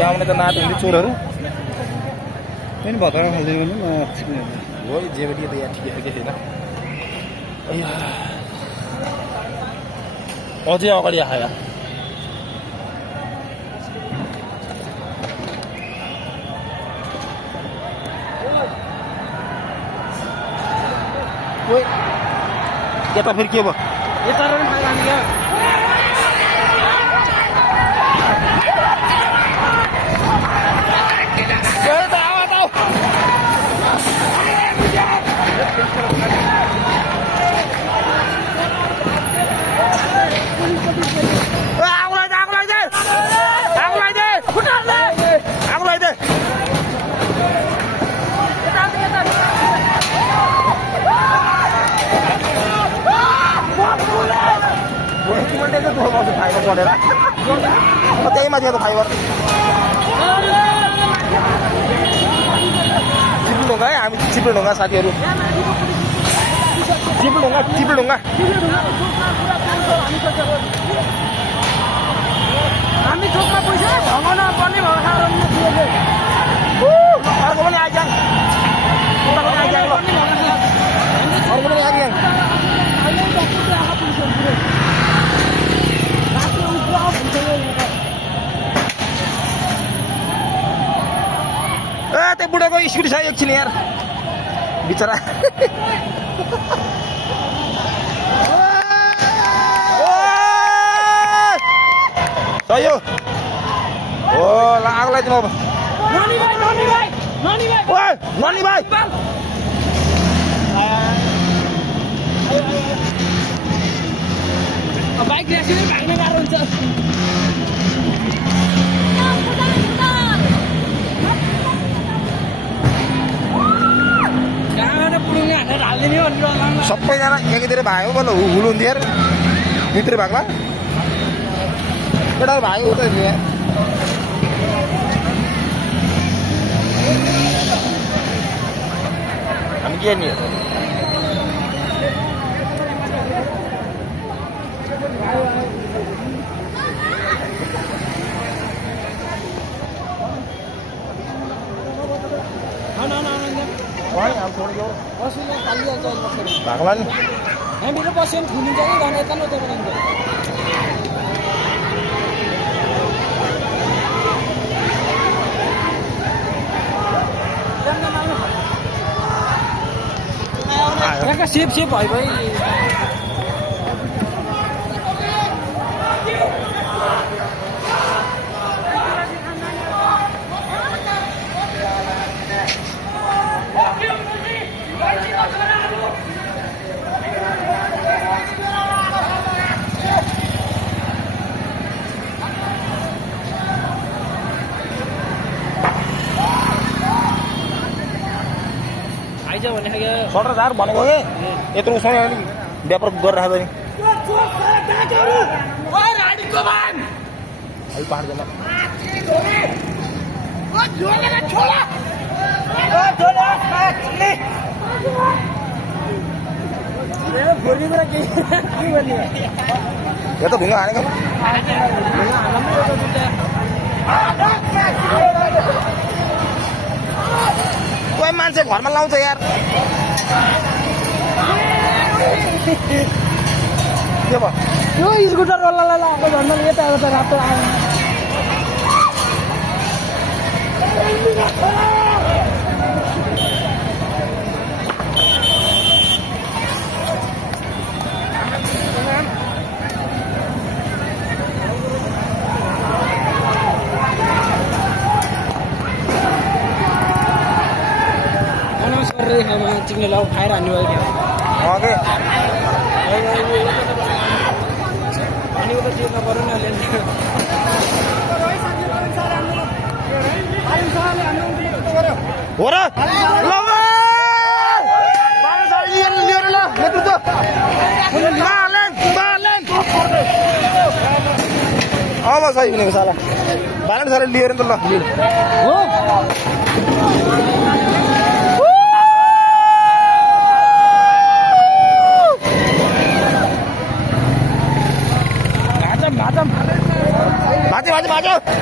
गाउँले त नाट हुने चोरहरू पनि भतरा खाल्दै गर्नु न हो जेबडी त यहाँ ठिकै थिएन अझै अगाडि आयो ओइ यता फेरि के भयो यता र हामी क्या फाइबर चढेर त्यही माथि त फाइबर चिप्लुढुङ्गा है हामी चिप्लुढुङ्गा साथीहरू चिप्लुढुङ्गा हामी चोकमा पैसा भगाउन पर्ने भयो अर्को पनि आइजाङ अर्को पनि आइजाङ त्यो बुढाको स्कुटी छ एकछिन यार बिचरा सयो ओ लाग्लाई तिम्रो ननी भाइ बाइक ल्यासिन भाग्ने गाह्रो हुन्छ सबैजना एकैतिर भाग्यो बल्ल हुनुहुन्थ्यो यार भित्र भाग्ला केटा भाग्यो उता हामी के नि भाग्ला नि हामीहरू बस्यौँ ठुलिन्छ कि घन यता न उता बनाइन्छ सेप भयो भाइ सटर जार भनेको कि यत्रो उसमा व्यापार गरिरहेको नि पाँचजना यो त ढुङ्गा हानेको कोही मान्छे घरमा लाउँछ यार के भयो यो स्कुटर वाला लगाएको भन्दा यता यता रातो आयो चिक्ने लाउ खाएर हान्नु भयो क्या अनि उता चिर्न पर्यो नि हो र लिएर ल अब सही हुनेको साला बालन सारा लिएर त ल हो भाग्यो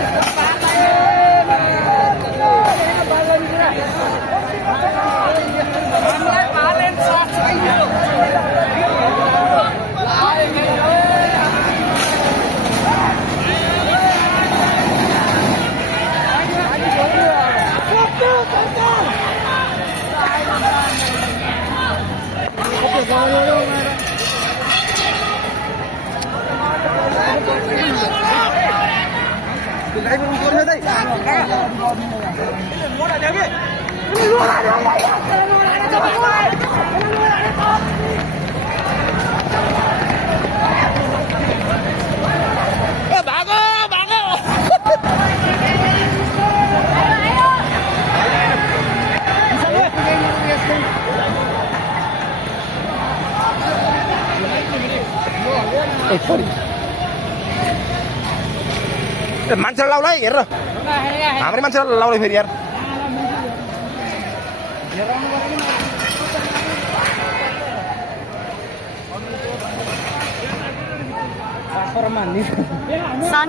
मान्छेलाई लाउला है हेर हाम्रै मान्छेलाई लाउला फेरि यार Sanjay